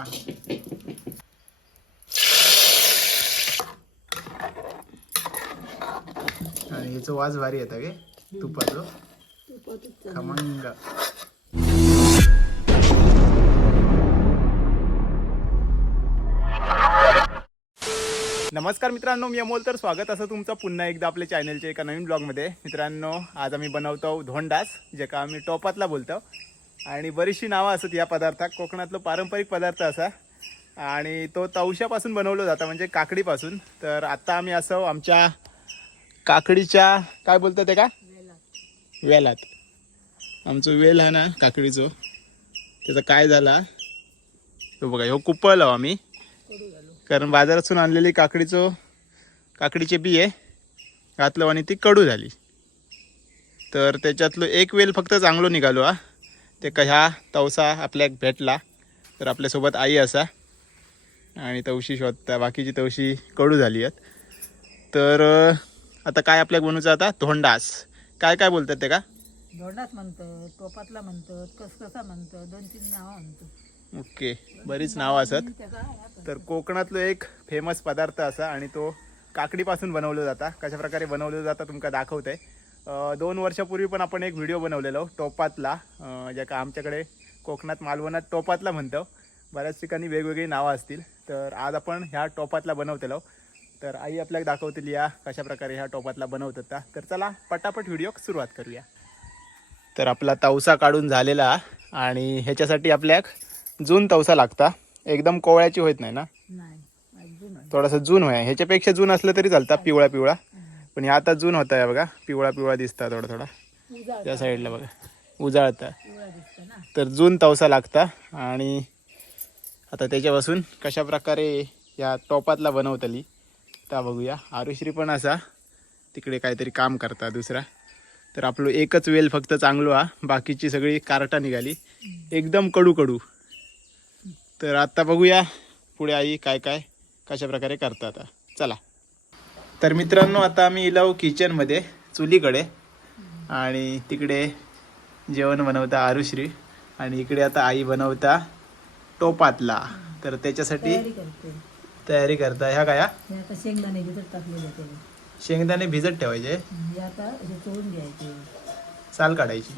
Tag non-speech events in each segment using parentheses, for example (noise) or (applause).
बघा आणि याचं वाज भारी येतं गे तुपाचं. खमंग. नमस्कार मित्रांनो मी अमोल. तर स्वागत असं तुमचं पुन्हा एकदा आपल्या चॅनलच्या एका नवीन ब्लॉगमध्ये मित्रांनो आज आम्ही बनवतो धोंडास जे का आम्ही टोपातला बोलतो. आणि बरीचशी नावं असत या पदार्थात. कोकणातलं पारंपरिक पदार्थ असा. आणि तो तवशापासून बनवलं जातं म्हणजे काकडीपासून. तर आत्ता आम्ही असं आमच्या काकडीच्या काय बोलतात ते का? वेलात. आमचं वेल हा ना काकडीचो. त्याचा काय झाला? तो बघा ह्यो कुपळलो हो आम्ही. कारण बाजारातून आणलेली काकडीचो काकडीचे बिये घातलं आणि ती कडू झाली. तर त्याच्यातलं एक वेल फक्त चांगलो निघालो हा. ते का ह्या तवसा आपल्याक भेटला तर आपल्यासोबत आई असा आणि तवशी शोधता बाकीची तवशी कडू झाली आहेत. तर आता काय आपल्याक बनवायचं आता? धोंडास. काय काय बोलतात ते का? दोंडाच म्हणतात टोपातला म्हणतात कसकसा म्हणतात दोन तीन नावं म्हणतात. ओके बरीच नावं असत. तर कोकणातलो एक फेमस पदार्थ असा आणि तो काकडीपासून बनवलं जाता. कशा प्रकारे बनवलं जातं तुमका दाखवतंय. अं, दोन वर्षापूर्वी पण आपण एक व्हिडिओ बनवलेलो टोपातला. अं, ज्या का आमच्याकडे कोकणात मालवणात टोपातला म्हणतो. बऱ्याच ठिकाणी वेगवेगळी नावं असतील. तर आज आपण ह्या टोपातला बनवतेलो तर आई आपल्याला दाखवतील या कशा प्रकारे ह्या टोपातला बनवतात. तर चला पटापट व्हिडिओ सुरुवात करूया. तर आपला तवसा काढून झालेला आणि ह्याच्यासाठी आपल्याक जून तवसा लागता. एकदम कोवळ्याची होत नाही ना. थोडासा जून होया. ह्याच्यापेक्षा जून असलं तरी चालता पिवळा पिवळा पण ह्या आता जून होता बघा. पिवळा पिवळा दिसता थोडा थोडा. त्या साईडला बघा. उजाळता. तर जून तवसा लागता आणि आता त्याच्यापासून कशा प्रकारे या टोपातला बनवतली त्या बघूया. आरुश्री पण असा तिकडे काहीतरी काम करता दुसरा. तर आपलं एकच वेल फक्त चांगलो हा. बाकीची सगळी कार्टा निघाली. एकदम कडू कडू. तर आता बघूया पुढे आई काय काय कशा प्रकारे करता आता चला. तर मित्रांनो आता आम्ही इलाव किचनमध्ये चुलीकडे. आणि तिकडे जेवण बनवता आरुश्री. आणि इकडे आता आई बनवता टोपातला. तर त्याच्यासाठी तयारी करते. तयारी करता. ह्या काय शेंगदाणे भिजत त्याला शेंगदाणे भिजत ठेवायचे? साल काढायची.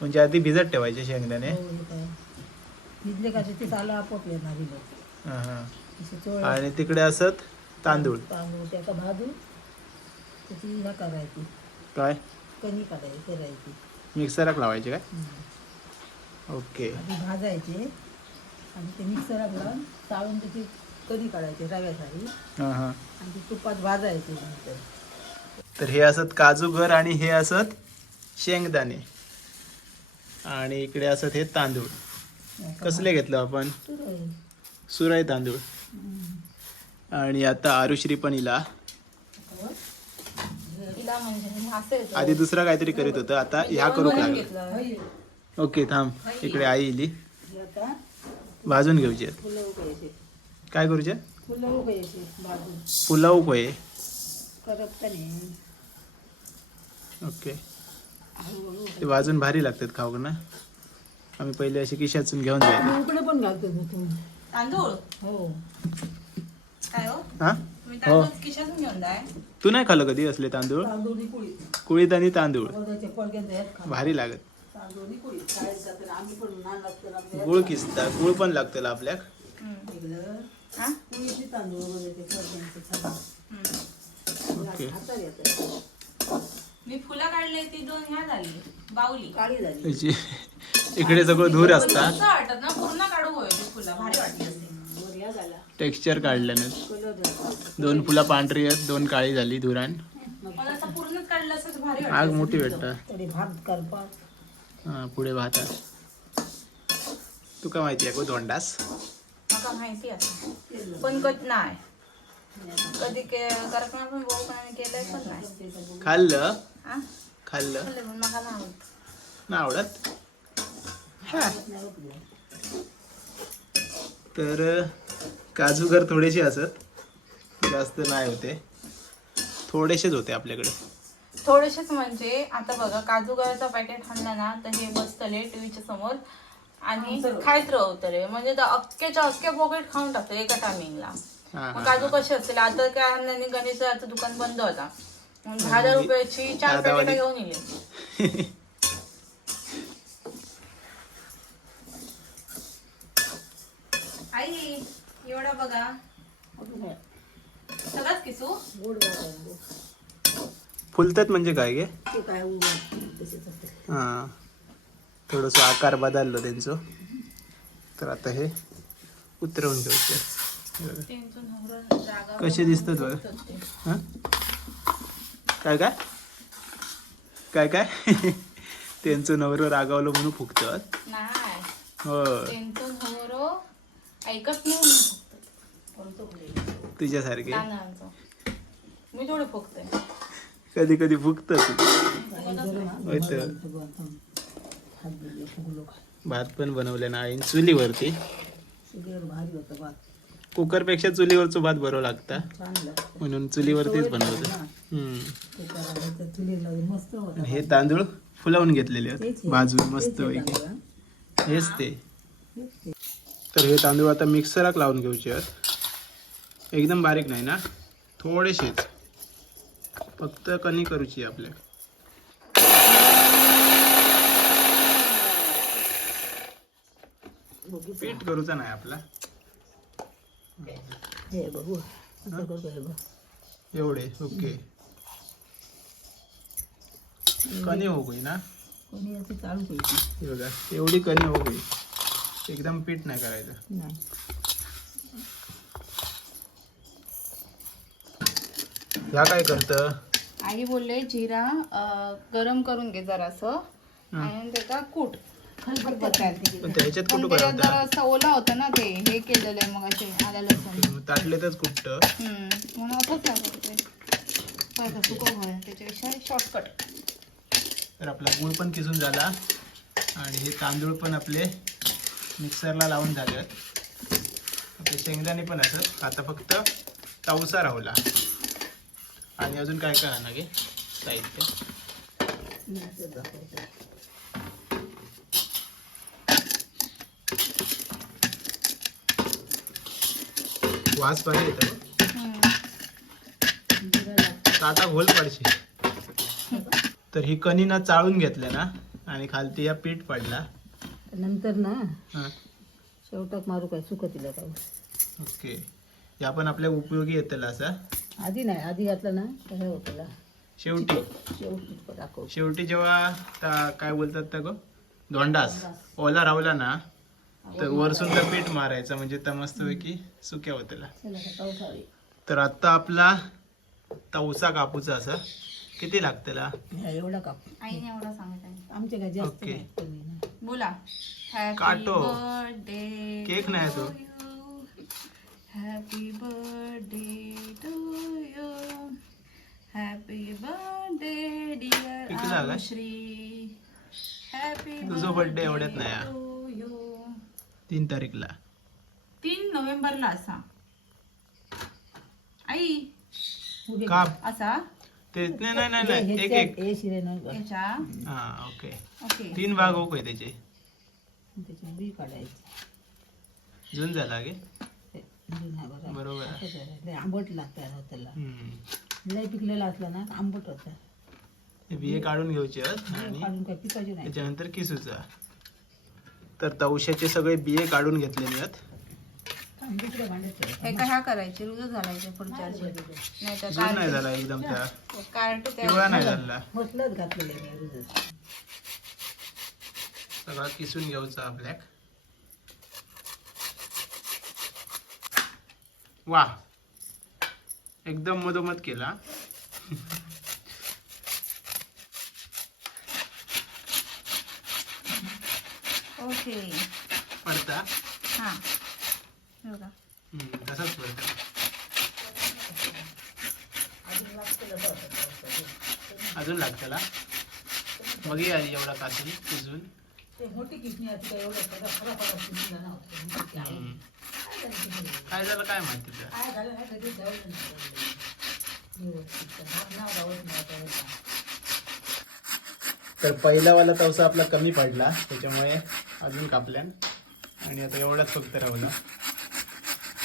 म्हणजे आधी भिजत ठेवायचे शेंगदाणे? हो, भिजले का ते साल आपोआप येणार हा, चोळ आणि तिकडे असत तांदूळ. तांदूळ त्याका भाजून त्याची ह्या करायची काय? कणी काढायची करायची मिक्सरात लावायचे काय? हम्म. ओके. आधी भाजायचे आणि ते मिक्सरात लावून चाळून त्याची कधी काढायची रव्यासाठी. हा हा. आणि ती तुपात भाजायची नंतर. तर हे असत काजूगर आणि हे असत शेंगदाणे. आणि इकडे असत हे तांदूळ. कसले घेतलं आपण. सुराई तांदूळ. आणि आता आरुश्री पण इला. हिला आधी दुसरा काहीतरी करीत होतं आता ह्या करू लागला. ओके थांब. इकडे आई इली. भाजून घेऊचे काय करूचे पुलाव पोहे ओके. ते भाजून भारी लागतात खाऊ ना. आम्ही पहिले अशी किशाचून घेऊन जायचे. तांदूळ? हो. काय हो? हा? तुम्ही तांदूळ किशातून घेऊन जाय तू नाही खाल्लं कधी असले तांदूळ? तांदूळी कुळी कुळीत. आणि तांदूळ. खा. भारी लागत. तांदूळी कुळी शाळेत जाताना आम्ही पण नान लागतो ना आपल्या गुळ किसता गुळ पण लागतं आपल्याक. हा? कुळीची तांदूळ छान. ओके. हातात येतात मी फुलं काढले ती दोन ह्या झाली बावली. काळी झाली. इकडे सगळं धूर असता. असं वाटत ना पूर्ण काढू होय ती फुलं भारी वाटली असते. झाला टेक्स्चर काढल्यानं. कलर झाला दोन फुलं पांढरी आहेत दोन काळी झाली धुरान. पण असं पूर्णच काढलं असं तर भारी आग मोठी भेटता तरी भात हा पुढे भातात तुका माहिती आहे को धोंडास? मला माहिती असं पण कधी नाही. कधी के करत नाही पण भाऊ पण आम्ही केलंय पण नाही. खाल्लं? हा? खाल्लं. पण मला नाही आवडत. ना आवडत? हा. तर काजूगर थोडेसे असत. जास्त नाही होते. थोडेसेच होते आपल्याकडे. थोडेसेच म्हणजे आता बघा काजू गऱ्याचा पॅकेट आणला ना तर हे बसतले टीव्हीच्या समोर. आणि खायत राहतले म्हणजे तर अख्खेच्या अख्खे पॉकेट खाऊन टाकतले एका टायमिंगला हा, मग हा, काजू कसे असतील? आता काय आणल्याने गणेशाचं दुकान बंद होता. दहा हजार रुपयाची चार. पॅकेट घेऊन येले आई एवढा बघा. सगळंच किसू? फुलतात म्हणजे काय गे? ते काय उभं तसेच असते. हा. थोडस आकार बदललो त्यांचं. तर आता हे उतरवून घ्यायचे त्यांचं नवरा जागा कसे दिसतात बघा. हा? काय काय? काय काय? (laughs) त्यांचं नवरं रागावलं म्हणून फुकतात. नाही. हो त्यांचं नवरो ऐकत नाही तुझ्यासारखे तांदळाचं मी थोडे फुकते. कधी कधी फुकतात. हात दिले फुगलो भात पण बनवले ना आईन. चुलीवरती. भारी होतं भात. कुकरपेक्षा चुलीवरचं भात बरं लागतं. म्हणून चुलीवरतीच बनवतं. होतं. हे तांदूळ फुलावून घेतलेले तेच आहेत हे. भाजून मस्त. हेच ते. तर हे तांदूळ आता मिक्सराक लावून घ्यायचे आहेत. एकदम बारीक नाही ना? थोडेसेच. फक्त कणी करूची आपल्या पीठ करूचा नाही आपला. हे बघू. असं करतो हे बघ. एवढे? ओके. कणी हो गई ना? कोणी चालू हे बघा एवढी कणी हो गई. एकदम पीठ नाही करायचं. नाही. ह्या काय करतं? आई बोलले जिरा अं, गरम करून घे जरासं. आणि त्याचा कूट. पण त्याच्यात पण कुठं जरा ओला होता ना ते हे केलेलं आहे मग असे आल्या लसूण. ताटलेतच कुठं? हम्म, म्हणून असंच लागत ते. पहिलं सुकं होय त्याच्यापेक्षा शॉर्टकट तर आपला गूळ पण किसून झाला आणि हे तांदूळ पण आपले मिक्सरला लावून झाले. आहेत आपले शेंगदाणे पण असत आता फक्त तवसा राहला. आणि अजून काय काय ना गे? साहित्य नाही असं दाखवायचं. वास पाणी येतं. ताटा घोल पाडशे तर ही कणी ना चाळून घेतल्या ना आणि खालती या पीठ पडला. नंतर ना हां. शेवटाक मारू काय सुकं तिला काय. ओके. या पण आपल्या उपयोगी येतील असा. आधी नाही आधी घातलं ना हे होतं शेवटी. शेवटी जेव्हा काय बोलतात त्या गो? धोंडास. ओला रावला ना तर वरसून तर पीठ मारायचं म्हणजे त्या मस्तपैकी सुक्या पावसाळी तर आता आपला तवसा कापूचा असा. किती लागतेला एवढा काप. आईने एवढा सांगत आहे आमच्या काय जास्त ओके. बोला. काटो. बर्थडे केक नाही तो. Happy birthday to you happy birthday dear? Shri happy तुझा birthday एवढ्यात नाही हा. टू यू तीन तारीखला. तीन नोव्हेंबरला असा. आई काप असा? ते नाही नाही नाही नाही एक एक. हे शिरे. याच्या हा ओके. ओके. तीन भाग काय त्याचे. त्याच्या बी काढायचे. जून झाला गे ते. बरोबर. आहे. असं करायचं. लय आंबट लागतं त्याला. हम्म. लय पिकलेला असला ना आंबट होतं हे बिये काढून घ्यायचे आहेत आणि काढून काय पिकायचे नाही. त्याच्यानंतर किसूचा. तर तवशाचे सगळे बिये काढून घेतलेले आहेत. हे का ह्या करायचे? रुजू घालायचे पुढच्या वर्षी. नाही तर जून नाही झाला एकदम त्या. कार्ट पिवळा नाही झाला. होतलंच घातलेलं. सगळा किसून घ्यायचा आपल्या वा. एकदम मधोमध केला. ओके. पडता हा. हे बघा. तसाच पडता अजून लागत्याला मग ये आधी एवढा कासून शिजून काय झालं? काय माहिती. तर पहिलावाला तवसा आपला कमी पडला त्याच्यामुळे अजून कापल्यान आणि आता एवढाच फक्त राहिला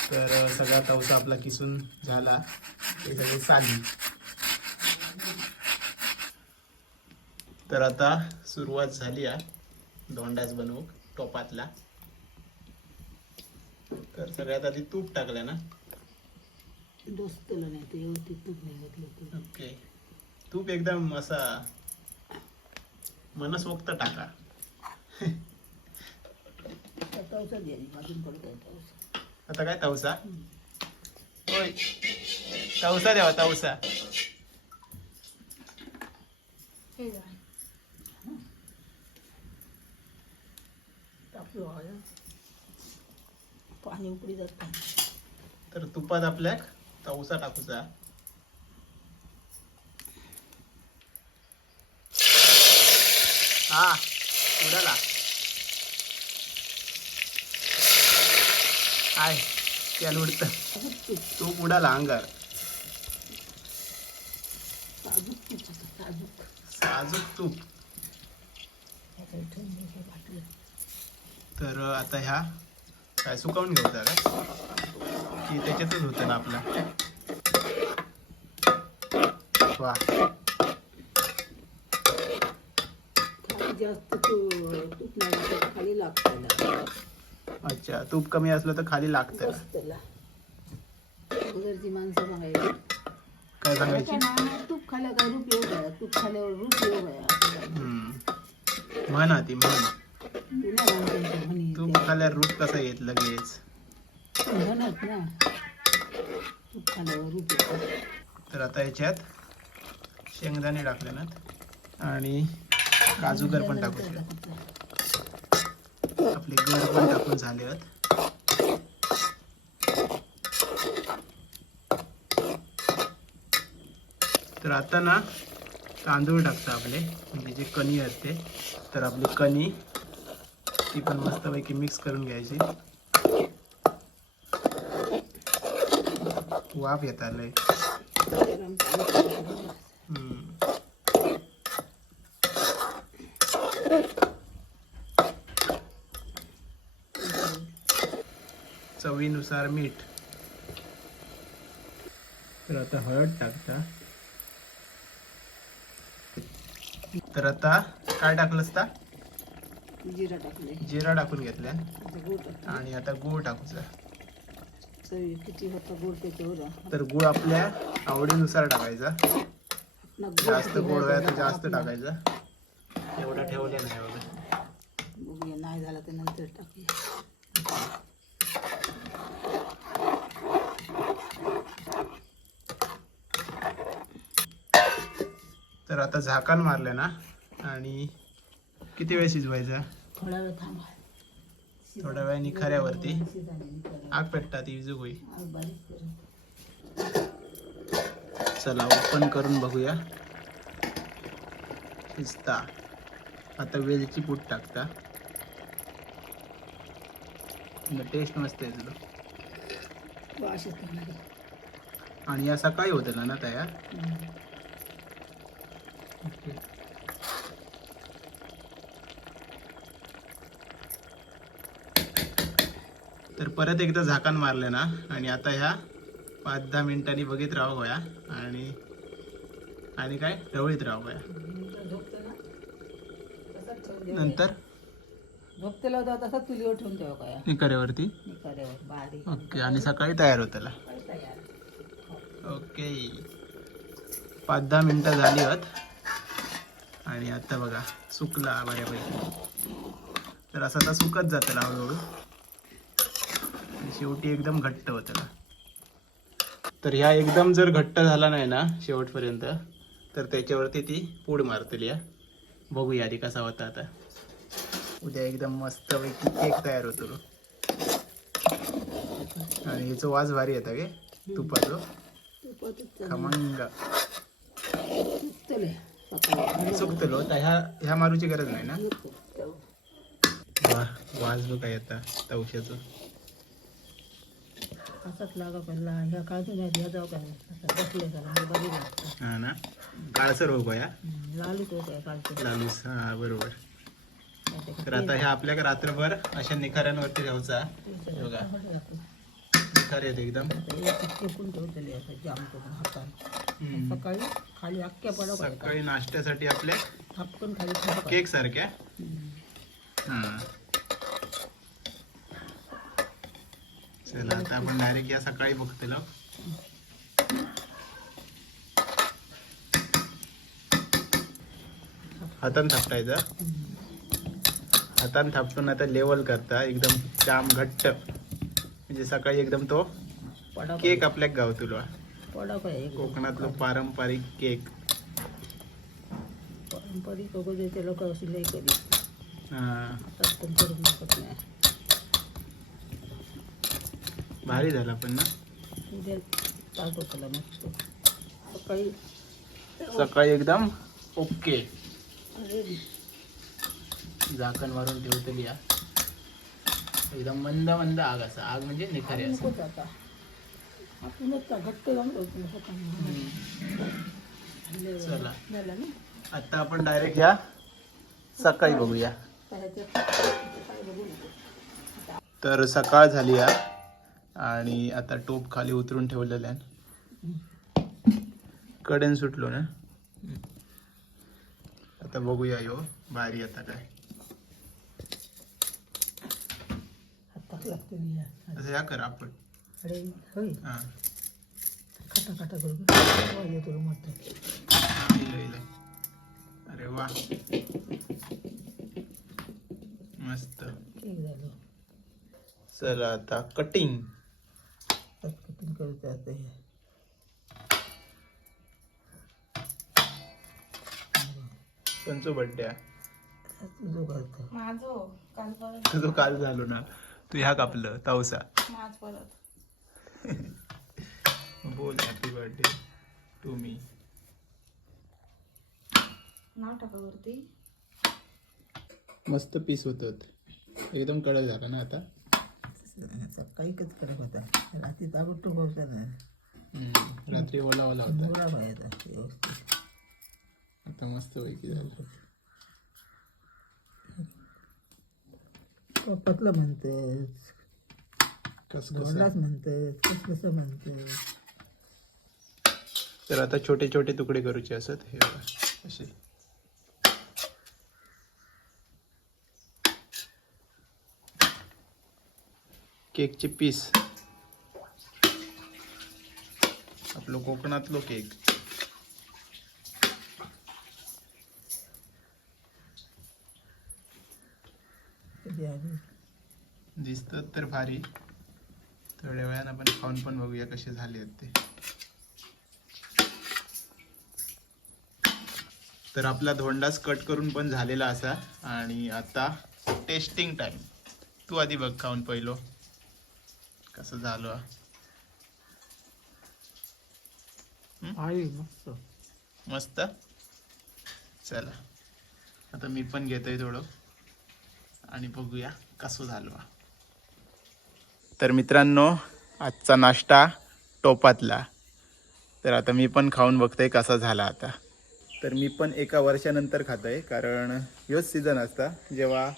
तर सगळा तवसा आपला किसून झाला. ते सगळे साली. तर आता सुरुवात झाली आहे दोंडाच बनवूक टोपातला. तर सगळ्यात आधी तूप टाकलं ना? तूप ओके तूप एकदम असा मनसोक्त टाका. तवसा द्यायची भाजून पडत आहे तवसा आता काय तवसा? होय. तवसा द्यावा तवसा. हे घ्या. टाकलो हळद पाणी उकडी जात तर तुपात आपल्याक तवसा टाकूचा. हा उडाला. आय त्याला उडत. तूप उडाला अंगार साजूक तूप तर आता ह्या काय सुकावून घेऊ का की त्याच्यातच होतं ना आपला. वा. जास्त तू- तूप नाही खाली लागतं अच्छा तूप कमी असलं तर खाली लागतं. माणसं काय सांगायची? तूप खाल्या काय रूप तूप खाल्यावर रूप. म्हण आती म्हण. तूप खाल्यावर रूप कसं येत लगेच? त्या म्हणत ना. तूप खाल्यावर रूप येतं तर आता याच्यात शेंगदाणे टाकले ना. आणि काजूगर पण टाकू आपले गर पण टाकून झाले आहेत. तर आता ना तांदूळ टाकतं आपले म्हणजे जे कणी असते तर आपली कणी ती पण मस्तपैकी मिक्स करून घ्यायची. वाफ येत आलंय. हम्म. चवीनुसार मीठ. तर आता हळद टाकता. तर आता काय टाकलं असता जिरा टाकले जिरा टाकून घेतल्या. आणि आता गूळ टाकूचा किती होता गूळ त्याच्यावर तर गूळ आपल्या आवडीनुसार टाकायचा. जास्त गोड तर जास्त. टाकायचा. एवढं ठेवले नाही बघा बघूया नाही झाला तर नंतर टाकूया तर आता झाकण मारलं ना. आणि किती वेळ शिजवायचा? थोडा वेळ थांबा. थोड्या वेळाने खऱ्यावरती. शिजायला करा. आग पेटतात इजू होई चला ओपन करून बघूया. शिजता. आता वेलची पूट टाकता. टेस्ट मस्त आहे. आणि या सकाळी होतं ना तयार. तर परत एकदा झाकण मारलं ना आणि आता ह्या पाच दहा मिनिटांनी बघित राहू आणि आणि काय? ढवळीत राहू नंतर? झोपतेला होता तसाच चुलीवर ठेवून ठेवा काय निकाऱ्यावरती? ओके आणि सकाळी तयार होतं ओके. पाच दहा मिनटं झाली आहेत आणि आता बघा सुकला बऱ्यापैकी. तर असं आता सुकत जातं हळूहळू. शेवटी एकदम घट्ट होतं तर ह्या एकदम जर घट्ट झाला नाही ना शेवटपर्यंत तर त्याच्यावरती ती पूड मारतली या. बघूया आधी कसा होता आता. उद्या एकदम मस्तपैकी केक तयार होतो. आणि ह्याचं वाज भारी येतं गे तुपाचं. खमंग. चुकतलो तर ह्या ह्या मारूची गरज नाही ना. वा वाज बघा तवशाचं असाच लागा पहिला ह्या काजू नाही ह्या जाऊ काय असं बसले का बघितलं हा ना? काळसर हो या? हम्म, लालू तो काय कालचं लालूस हा बरोबर. तर आता ह्या आपल्या रात्रभर अशा निखाऱ्यांवरती तेल बघा. निखार आहेत एकदम आता एक टेकून ठेवतले असं जाम करून हातात हम्म. सकाळी खाली अख्ख्या पडा सकाळी नाश्त्यासाठी आपले थापकन खाली. केक सारख्या हम्म. हा. चला आता आपण डायरेक्ट या सकाळी बघतलो हातान थापटायचा हातान थापटून आता लेवल करता एकदम जाम घट्ट म्हणजे सकाळी एकदम तो केक आपल्याक गावतलो. कोकणातलो पारंपरिक केक. पारंपरिक अगोदरचे लोक अशी लई कधी. हा. आता पण करू भारी झाला पण ना? उद्या त्याला मस्त. सकाळी सकाळी एकदम ओके. झाकण मारून ठेवतली या. एकदम मंद मंद आग असा. आग म्हणजे निखारी असं. चला. आता आपण डायरेक्ट या. सकाळी बघूया. तर सकाळ झाली या. आणि आता टोप खाली उतरून ठेवलेलं आहे. कडेन सुटलो ना? आता बघूया यो. बारी आता काय? लागते. मी या. असं या कर आपण. अरे होय. हा. खटा खटा करून आवाज येतो मस्त हा, इलंय, इलंय. अरे वा मस्त. केक झालं. चला आता कटिंग कटिंग करत आता हे. कोणचो बड्डे तुझं करतो माझं. काल परत तुझं काल झालो ना. तू ह्या कापलं तावसा. (laughs) बोल हॅपी बर्थडे टू मी नाव टाका वरती. मस्त पीस होत एकदम कडक झाला ना आता? सकाळी कच कडक होता. रात्री ताबडतोब होता ना हम्म, रात्री ओला ओला होता व्यवस्थित. आता मस्त पैकी झालं. पतलं म्हणतस कस गोंडाच म्हणतस कस कसं म्हणतस? तर आता छोटे छोटे तुकडे करूचे असत हे बघा असे. केकचे पीस. आपलो कोकणातलो केक कधी आली दिसतात तर भारी. थोड्या वेळानं आपण खाऊन पण बघूया कसे झाले आहेत ते. तर आपला धोंडाच कट करून पण झालेला असा. आणि आता टेस्टिंग टाइम तू आधी बघ खाऊन पहिलो. कसं झालं? मस्त. मस्त? चला. आता मी पण घेतोय थोडं. आणि बघूया कसं झालं. तर मित्रांनो आजचा नाश्ता टोपातला. तर आता मी पण खाऊन बघतोय कसा झाला आता. तर मी पण एका वर्षानंतर खातोय कारण ह्योच सीझन असता जेव्हा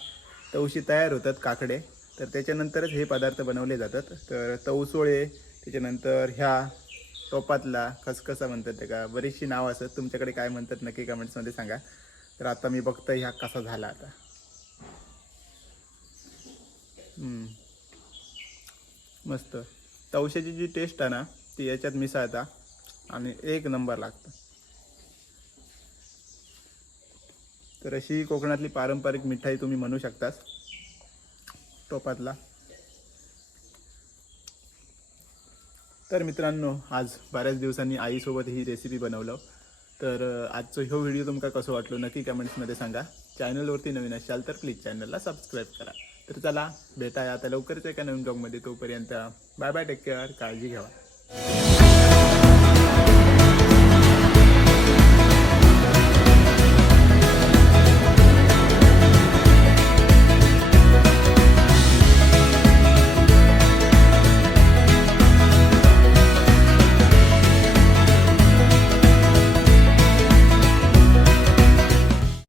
तवशी तयार होतात काकडे तर त्याच्यानंतरच हे पदार्थ बनवले जातात. तर तवसोळे त्याच्यानंतर ह्या टोपातला खसखसा म्हणतात ते का बरीचशी नावं असतात. तुमच्याकडे काय म्हणतात नक्की कमेंट्समध्ये सांगा. तर आता मी बघतोय ह्या कसा झाला आता. हम्म. मस्त. तवशाची जी टेस्ट आहे ना ती याच्यात मिसळता आणि एक नंबर लागतं. तर अशी कोकणातली पारंपरिक मिठाई तुम्ही म्हणू शकतास. टोपातला. तर मित्रांनो आज बऱ्याच दिवसांनी आईसोबत ही रेसिपी बनवलं. तर आजचं ह्यो व्हिडिओ तुमका कसं वाटलो नक्की कमेंट्समध्ये सांगा. चॅनलवरती नवीन असाल तर प्लीज चॅनलला सबस्क्राईब करा. तर चला भेटाया आता लवकरच एका नवीन ब्लॉगमध्ये तोपर्यंत बाय बाय टेक केअर काळजी घ्यावा